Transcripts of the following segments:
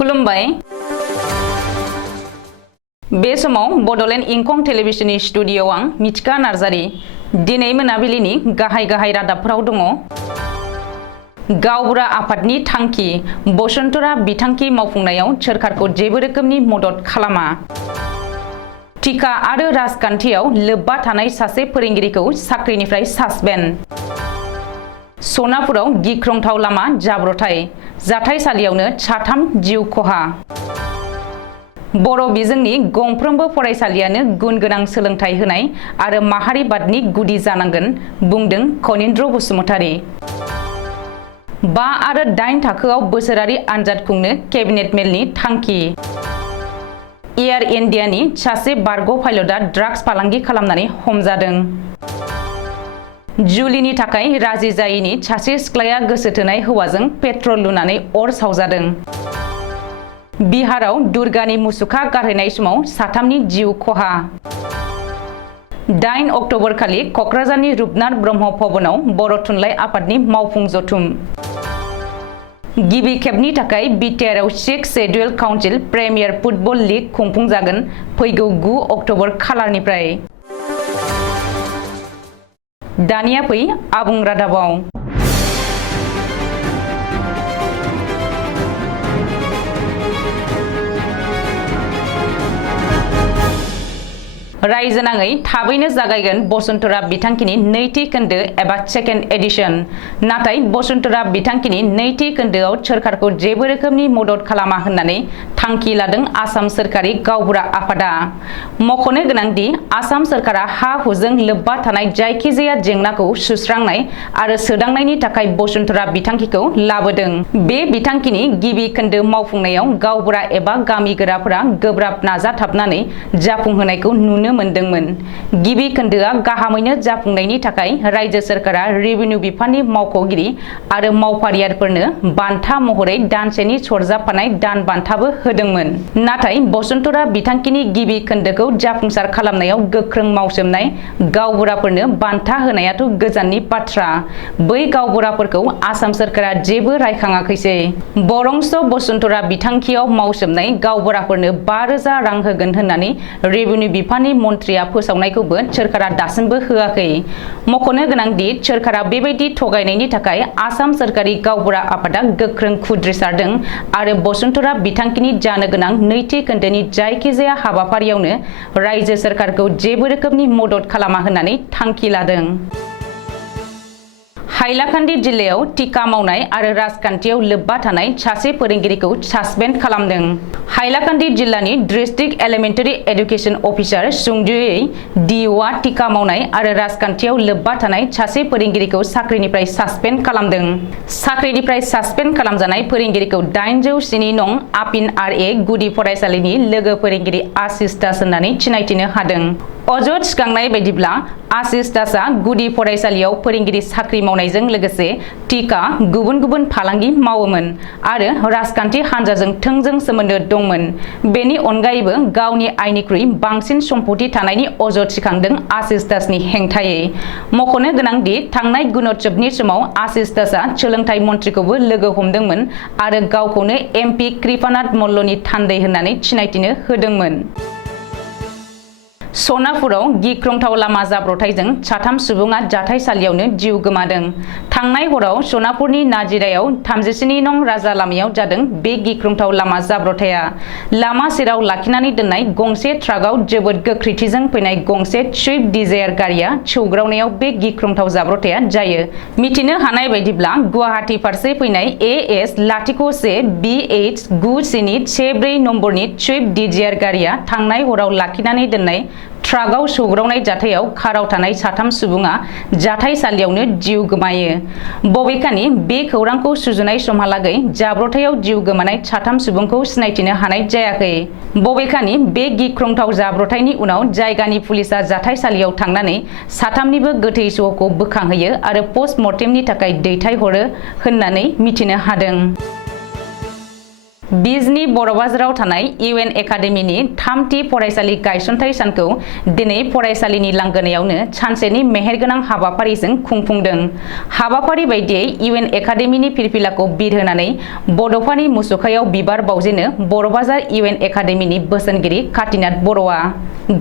खुलुमबाय बे समाव बडोलेण्ड इंखं टेलिभिजननि स्टुडियोआव आं मिथिका नार्जारी दिनै मोनाबिलिनि गाहाय रादाबफोराव दङ। गावबुरा आफादनि थांखि बसुन्धरा बिथांखि मावफुंनायाव सोरखारखौ जेबो रोखोमनि मदद खालामा। टिका आरो राजखान्थियाव लोब्बा थानाय सासे फोरोंगिरिखौ साख्रिनिफ्राय सासपेन्ड। सनापुराव गिख्रंथाव लामा जाब्रथाय जाथायसालियावनो साथाम जिउ खहा। बर' बिजोंनि गंफ्रोमबो फरायसालियानो गुन गोनां सोलोंथाइ होनाय आरो माहारिबादनि गुदि जानांगोन बुंदों खनीन्द्र बसुमतारी। 5 आरो 8 थाखोआव बोसोरारि आनजाद खुंनो केबिनेट मेलनि थांखि। एयार इन्डियानि सासे बारग' पाइलटआ ड्राग्स फालांगि खालामनानै हमजादों। जुलिनि थाखाय राजि जायैनि सासे सिख्लाया गोसो थोनाय हौवाजों पेट्रल लुनानै अर सावजादों। बिहाराव दुर्गानि मुसुखा गारहैनाय समाव साथामनि जिउ खहा। 8 अक्ट'बर खालि क'क्राझारनि रुपनाथ ब्रह्म भवनाव बर' थुनलाइ आफादनि मावफुं जथुम। गिबि खेबनि थाखाय बिटिआरआव 6 schedule council premier football league खुंफुंजागोन फैगौ 9 अक्ट'बर खालारनिफ्राय। दानिया फै आबुं रादाबाव। रायजो नाङै थाबैनो जागायगोन बसुन्धरा बिथांखिनि नैथि खोन्दो एबा सेकेन्ड एडिशन। नाथाय बसुन्धरा बिथांखिनि नैथि खोन्दोआव सोरखारखौ जेबो रोखोमनि मदद खालामा होननानै थांखि लादों आसाम सोरखारि गावबुरा आफादा। मख'नो गोनांदि आसाम सोरखारा हा हुजों लोब्बा थानाय जायखिजाया जेंनाखौ सुस्रांनाय आरो सोदांनायनि थाखाय बसुन्धरा बिथांखिखौ लाबोदों। बे बिथांखिनि गिबि खोन्दो मावफुंनायाव गावबुरा एबा गामिगोराफोरा गोब्राब नाजाथाबनानै जाफुंहोनायखौ नुनो मोनदोंमोन। गिबि खोन्दोआ गाहामैनो जाफुंनायनि थाखाय रायजो सोरखारा रेभिनिउ बिफाननि मावख'गिरि आरो मावफारियाफोरनो बान्था महरै दानसेनि सरजाबफानाय दान बान्थाबो होदोंमोन। नाथाय बसुन्धरा बिथांखिनि गिबि खोन्दोखौ जाफुंसार खालामनायाव गोख्रों मावसोमनाय गावबुराफोरनो बान्था होनायाथ' गोजाननि बाथ्रा। बै गावबुराफोरखौ आसाम सोरखारा जेबो रायखाङाखैसै। बरंस बसुन्धरा बिथांखियाव मावसोमनाय गावबुराफोरनो 5,000 रां होगोन होननानै रेभिनिउ बिफाननि मन्थ्रिया फोसावनायखौबो सोरखारा दासिमबो होआखै। मख'नो गोनांदि सोरखारा बेबायदि थगायनायनि थाखाय आसाम सोरखारि गावबुरा आफादा गोख्रों खुद्रिसारदों आरो बसुन्धरा बिथांखिनि जानो गोनां नैथि खोन्दोनि जायखिजाया हाबाफारियावनो रायजो सोरखारखौ जेबो रोखोमनि मदद खालामा होननानै थांखि लादों। हाइलाकान्दि जिल्लायाव टिका मावनाय आरो राजखान्थियाव लोब्बा थानाय सासे फोरोंगिरिखौ सासपेन्ड खालामदों। हाइलाकान्दि जिल्लानि डिस्ट्रिक्ट एलिमेन्टारि एडुकेसन अफिसार सुंज्योयै डिअ'आ टिका मावनाय आरो राजखान्थियाव लोब्बा थानाय सासे फोरोंगिरिखौ साख्रिनिफ्राय सासपेन्ड खालामदों। साख्रिनिफ्राय सासपेन्ड खालामजानाय फोरोंगिरिखौ 807 नं आपिन आर.ए. गुदि फरायसालिनि लोगो फोरोंगिरि आशिष दास होननानै सिनायथिनो हादों। अजद थिखांनाय बायदिब्ला आशिष दासआ गुदि फरायसालियाव फोरोंगिरि साख्रि मावनायजों लोगोसे टिका गुबुन फालांगि मावोमोन आरो राजखान्थि हान्जाजों थोंजों सोमोन्दो दंमोन। बेनि अनगायैबो गावनि आयनिख्रुइ बांसिन सम्पथि थानायनि अजद थिखांदों आशिष दासनि हेंथायै। मख'नो गोनांदि थांनाय गुणोत्सवनि समाव आशिष दासआ सोलोंथाइ मन्थ्रिखौबो लोगो हमदोंमोन आरो गावखौनो एमपि कृपानाथ मल्लनि थान्दै होननानै सिनायथिनो होदोंमोन। सनापुराव गिख्रंथाव लामा जाब्रथायजों साथाम सुबुङा जाथायसालियावनो जिउ गोमादों। थांनाय हराव सनापुरनि नाजिरायाव 37 नं राजा लामायाव जादों बे गिख्रंथाव लामा जाब्रथाया। लामा सेराव लाखिनानै दोननाय गंसे ट्राकआव जोबोद गोख्रैथिजों फैनाय गंसे स्विफ्ट डिजायार गारिया सौग्रावनायाव बे गिख्रंथाव जाब्रथाया जायो। मिथिनो हानाय बायदिब्ला गुवाहाटी फारसे फैनाय AS 01 BH 9714 नम्बरनि स्विफ्ट डिजायार गारिया थांनाय हराव लाखिनानै दोननाय ट्राकआव सौग्रावनाय जाथायाव काराव थानाय साथाम सुबुङा जाथायसालियावनो जिउ गोमायो। बबेखानि बे खौरांखौ सुजुनाय समहालागै जाब्रथायाव जिउ गोमानाय साथाम सुबुंखौ सिनायथिनो हानाय जायाखै। बबेखानि बे गिख्रंथाव जाब्रथायनि उनाव जायगानि पुलिसआ जाथायसालियाव थांनानै साथामनिबो गोथै सहखौ बोखांहोयो आरो पस्टमर्टेमनि थाखाय दैथायहरो होननानै मिथिनो हादों। बिजनी बर' बाजाराव थानाय इउएन एकाडेमिनि थामथि फरायसालि गायसनथाय सानखौ दिनै फरायसालिनि लांगोनायावनो सानसेनि मेहेरगोनां हाबाफारिजों खुंफुंदों। हाबाफारि बायदियै इउएन एकाडेमिनि फिरफिलाखौ बिरहोनानै बड'फानि मुसुखायाव बिबार बावजेनो बर' बाजार इउएन एकाडेमिनि बोसोनगिरि कातिनाथ बर'आ।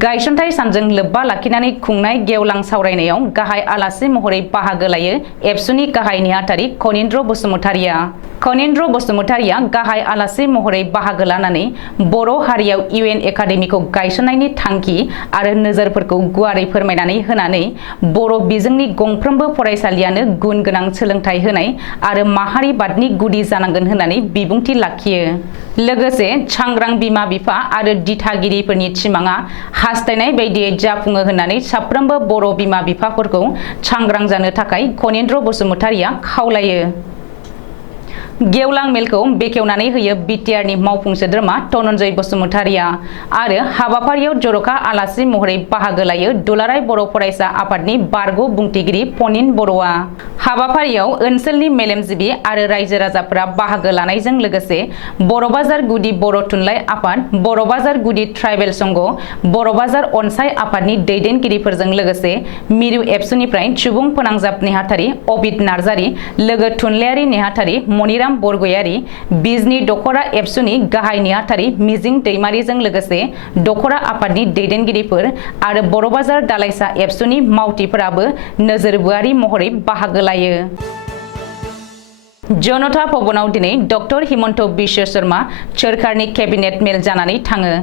गायसनथाय सानजों लोब्बा लाखिनानै खुंनाय गेवलां सावरायनायाव गाहाय आलासि महरै बाहागो लायो एबसुनि गाहाय नेहाथारि कनिन्द्र बसुमतारिया। कनिन्द्र बसुमतारिया गाहाय आलासि महरै बाहागो लानानै बर' हारियाव इउएन एकाडेमिखौ गायसननायनि थांखि आरो नोजोरफोरखौ गुवारै फोरमायनानै होनानै बर' बिजोंनि गंफ्रोमबो फरायसालियानो गुन गोनां सोलोंथाइ होनाय आरो माहारिबादनि गुदि जानांगोन होननानै बिबुंथि लाखियो। लोगोसे सांग्रां बिमा बिफा आरो दिथागिरिफोरनि सिमाङा हास्थायनाय बायदियै जाफुङो होननानै साफ्रोमबो बर' बिमा बिफाफोरखौ सांग्रां जानो थाखाय कनिन्द्र बसुमतारिया खावलायो। गेवलां मेलखौ बेखेवनानै होयो बिटिआरनि मावफुं सोद्रोमा धनन्जय बसुमतारिया आरो हाबाफारियाव जर'खा आलासि महरै बाहागो लायो दुलाराय बर' फरायसा आफादनि बारग' बुंथिगिरि पनिन बर'आ। हाबाफारियाव ओनसोलनि मेलेमजिबि आरो रायजो राजाफोरा बाहागो लानायजों लोगोसे बर' बाजार गुदि बर' थुनलाइ आफाद, बर' बाजार गुदि ट्राइबेल संघ, बर' बाजार अनसाय आफादनि दैदेनगिरिफोरजों लोगोसे मिरु एबसुनिफ्राय सुबुं फोनांजाब नेहाथारि अबित नार्जारि, लोगो थुनलाइयारि नेहाथारि मनिराम बरगयारि, बिजनी दखरा एबसुनि गाहाय नेहाथारि मिजिं दैमारिजों लोगोसे दखरा आफादनि दैदेनगिरिफोर आरो बर' बाजार दालाइसा एबसुनि मावथिफोराबो नोजोरबोआरि महरै बाहागो लायो। जनता भवनाव दिनै डक्टर हिमन्त बिश्व शर्मा सोरखारनि केबिनेट मेल जानानै थाङो।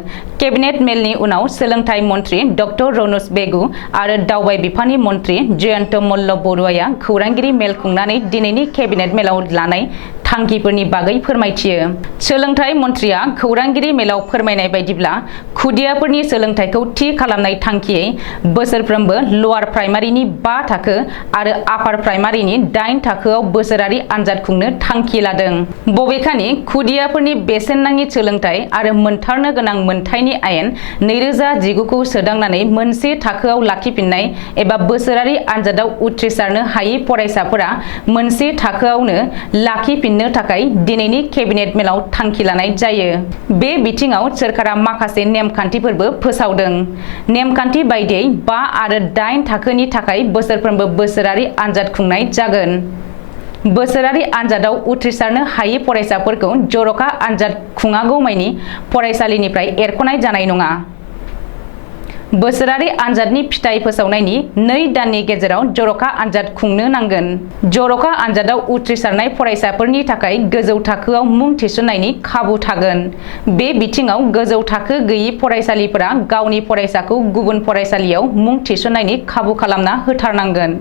केबिनेट मेलनि उनाव सोलोंथाइ मन्त्रि डक्टर रनज बेगु आरो दावबाय बिफाननि मन्त्रि जयन्त मल्ल बरुवाया खौरांगिरि मेल खुंनानै दिनैनि केबिनेट मेलाव लानाय थांखिफोरनि बागै फोरमायथियो। सोलोंथाइ मन्त्रिया खौरांगिरि मेलाव फोरमायनाय बायदिब्ला खुदियाफोरनि सोलोंथाइखौ थि खालामनाय थांखियै बोसोरफ्रोमबो लवार प्राइमारिनि 5 थाखो आरो आपार प्राइमारिनि 8 थाखोआव बोसोरारि आनजाद खुंनो थांखि लादों। बबेखानि खुदियाफोरनि बेसेन नाङि सोलोंथाइ आरो मोनथारनो गोनां मोनथायनि आयेन 2019 खौ सोदांनानै मोनसे थाखोआव लाखिफिननाय एबा बोसोरारि आनजादाव उथ्रिसारनो हायै फरायसाफोरा मोनसे थाखोआवनो लाखिफिननो थाखाय दिनैनि केबिनेट मेलाव थांखि लानाय जायो। बे बिथिङाव सोरखारा माखासे नेमखान्थिफोरबो फोसावदों। नेमखान्थि बायदियै 5 आरो 8 थाखोनि थाखाय बोसोरफ्रोमबो बोसोरारि आनजाद खुंनाय जागोन। बोसोरारि आनजादाव उथ्रिसारनो हायै फरायसाफोरखौ जर'खा आनजाद खुङागौमानि फरायसालिनिफ्राय एरख'नाय जानाय नङा। बोसोरारि आनजादनि फिथाइ फोसावनायनि 2 दाननि गेजेराव जर'खा आनजाद खुंनो नांगोन। जर'खा आनजादाव उथ्रिसारनाय फरायसाफोरनि थाखाय गोजौ थाखोआव मुं थिसननायनि खाबु थागोन। बे बिथिङाव गोजौ थाखो गैयै फरायसालिफोरा गावनि फरायसाखौ गुबुन फरायसालियाव मुं थिसननायनि खाबु खालामना होथारनांगोन।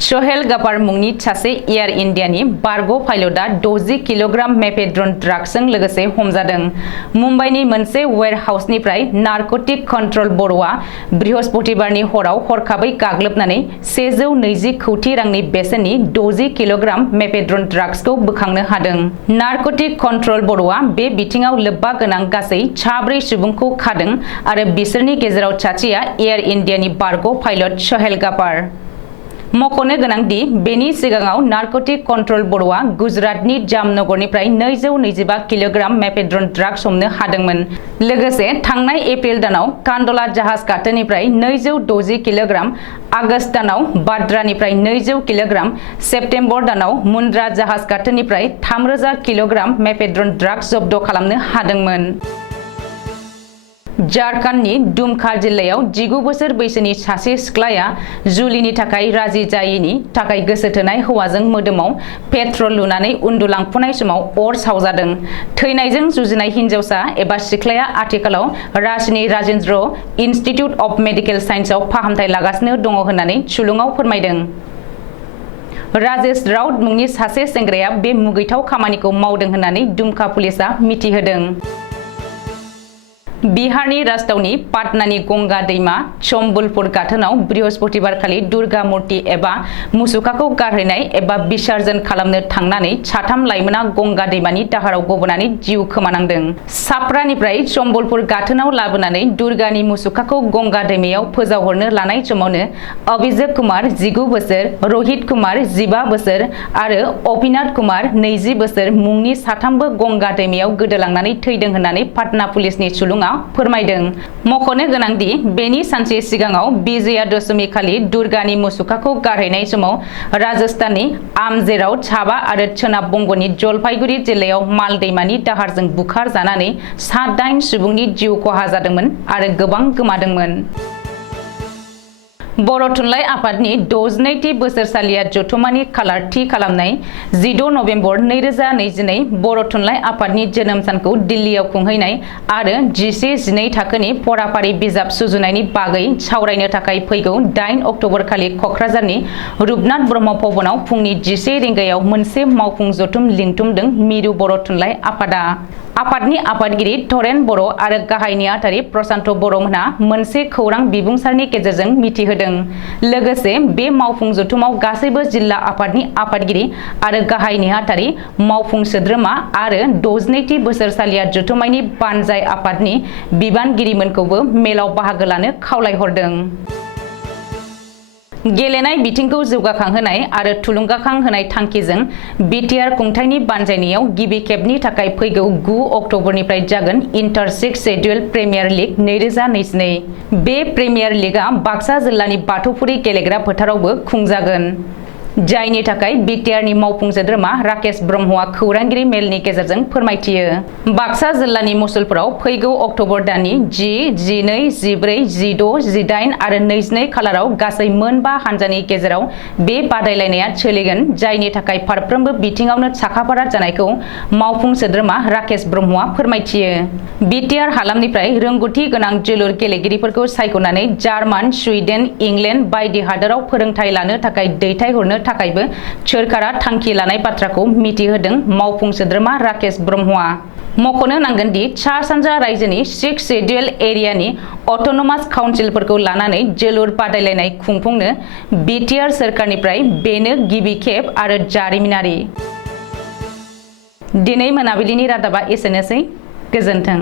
सहेल गापार मुंनि सासे एयार इन्डियानि बारग' पाइलटआ 60 किल'ग्राम मेफेड्रन ड्राग्सजों लोगोसे हमजादों। मुम्बाइनि मोनसे वेयरहाउसनिफ्राय नारकटिक कन्ट्रल बर'आ बृहस्पतिबारनि हराव हरखाबै गाग्लोबनानै 120 कौटि रांनि बेसेननि 60 किल'ग्राम मेफेड्रन ड्राग्सखौ बोखांनो हादों। नारकटिक कन्ट्रल बर'आ बे बिथिङाव लोब्बा गोनां गासै 4 सुबुंखौ खादों आरो बिसोरनि गेजेराव सासेया एयार इन्डियानि बारग' पाइलट सहेल गापार। मख'नो गोनांदि बेनि सिगाङाव नारकटिक कन्ट्रल बर'आ गुजरातनि जामनगरनिफ्राय 225 किल'ग्राम मेफेड्रन ड्राग्स हमनो हादोंमोन। लोगोसे थांनाय एप्रिल दानाव कान्डला जाहाज गाथोननिफ्राय 260 किल'ग्राम, आगस्त दानाव बाद्रानिफ्राय 200 किल'ग्राम, सेप्तेम्बर दानाव मुन्द्रा जाहाज गाथोननिफ्राय 3000 किल'ग्राम मेफेड्रन ड्राग्स जब्द खालामनो हादोंमोन। झारखन्डनि दुमका जिल्लायाव 19 बोसोर बैसोनि सासे सिख्लाया जुलिनि थाखाय राजि जायैनि थाखाय गोसो थोनाय हौवाजों मोदोमाव पेट्रल लुनानै उन्दुलांफुनाय समाव अर सावजादों। थैनायजों जुजिनाय हिन्जावसा एबा सिख्लाया आथिखालाव रांचीनि राजेन्द्र इन्स्टिट्यूट अफ मेडिकेल साइन्सआव फाहामथाय लागासिनो दङ होननानै सुलुङाव फोरमायदों। राजेश राउत मुंनि सासे सेंग्राया बे मुगैथाव खामानिखौ मावदों होननानै दुमका पुलिसआ मिथिहोदों। बिहारनि राजधानी पाटनानि गंगा दैमा सम्बलपुर गाथोनाव बृहस्पतिबारखालि दुर्गा मूर्ति एबा मुसुखाखौ गारहैनाय एबा बिसर्जन खालामनो थांनानै साथाम लाइमोना गंगा दैमानि दाहाराव गबनानै जिउ खोमानांदों। साप्रानिफ्राय सम्बलपुर गाथोनाव लाबोनानै दुर्गानि मुसुखाखौ गंगा दैमायाव फोजावहरनो लानाय समावनो अभिषेक कुमार 19 बोसोर, रोहित कुमार 15 बोसोर आरो अभिनाथ कुमार 20 बोसोर मुंनि साथामबो गंगा दैमायाव गोदोलांनानै थैदों होननानै पाटना पुलिसनि सुलुङा फोरमायदों। मख'नो गोनांदि बेनि सानसे सिगाङाव विजया दशमी खालि दुर्गानि मुसुखाखौ गारहैनाय समाव राजस्थाननि आमजेराव साबा आरो सोनाब बंगनि जलपाइगुरि जिल्लायाव माल दैमानि दाहारजों बुखार जानानै 8 सुबुंनि जिउ खहा जादोंमोन आरो गोबां गोमादोंमोन। बर' थुनलाइ आफादनि 62थि बोसोरसालिया जथुम्मानि खालार थि खालामनाय 16 नभेम्बर 2022 बर' थुनलाइ आफादनि जोनोम सानखौ दिल्लीयाव खुंहैनाय आरो 11-12 थाखोनि फराफारि बिजाब सुजुनायनि बागै सावरायनो थाखाय फैगौ 8 अक्ट'बर खालि क'क्राझारनि रुपनाथ ब्रह्म भवनाव फुंनि 11 रिंगायाव मोनसे मावफुं जथुम लिंथुमदों मिरु बर' थुनलाइ आफादा। आफादनि आफादगिरि धरेन बर' आरो गाहाय नेहाथारि प्रशान्त बर'मोनहा मोनसे खौरां बिबुंसारनि गेजेरजों मिथिहोदों। लोगोसे बे मावफुं जथुमाव गासैबो जिल्ला आफादनि आफादगिरि आरो गाहाय नेहाथारि मावफुं सोद्रोमा आरो 62थि बोसोरसालिया जथुम्मानि बानजाय आफादनि बिबानगिरिमोनखौबो मेलाव बाहागो लानो खावलायहरदों। गेलेनाय बिथिंखौ जौगाखांहोनाय आरो थुलुंगाखां होनाय थांखिजों बिटिआर खुंथायनि बानजायनायाव गिबि खेबनि थाखाय फैगौ 9 अक्ट'बरनिफ्राय जागोन इन्टार 6 शेड्युल प्रिमियार लिग 2022। बे प्रिमियार लिगआ बाक्सा जिल्लानि बाथौफुरि गेलेग्रा फोथारावबो खुंजागोन। जायनि थाखाय बिटिआरनि मावफुं सोद्रोमा राकेश ब्रह्मआ खौरांगिरि मेलनि गेजेरजों फोरमायथियो। बाक्सा जिल्लानि मसलपुराव फैगौ अक्ट'बर दाननि 10, 12, 14, 16, 18 आरो 22 खालाराव गासै मोनबा हानजानि गेजेराव बे बादायलायनाया सोलिगोन, जायनि थाखाय फारफ्रोमबो बिथिङावनो साखाफारा जानायखौ मावफुं सोद्रोमा राकेश ब्रह्मआ फोरमायथियो। बिटिआर हालामनिफ्राय रोंगौथि गोनां जोलुर गेलेगिरिफोरखौ सायख'नानै जार्मान, स्वीडेन, इंलेन्ड बायदि हादोराव फोरोंथाय लानो थाखाय दैथायहरनो थाखायबो सोरखारा थांखि लानाय बाथ्राखौ मिथिहोदों मावफुं सोद्रोमा राकेश ब्रह्मआ। मख'नो नांगोन दि सा-सानजा रायजोनि 6 शेड्युल एरियानि अट'नमास काउन्सिलफोरखौ लानानै जोलुर बादायलायनाय खुंफुंनो बिटिआर सोरखारनिफ्राय बेनो गिबि खेब आरो जारिमिनारि। दिनै मोनाबिलिनि रादाबा एसेनोसै। गोजोन्थों।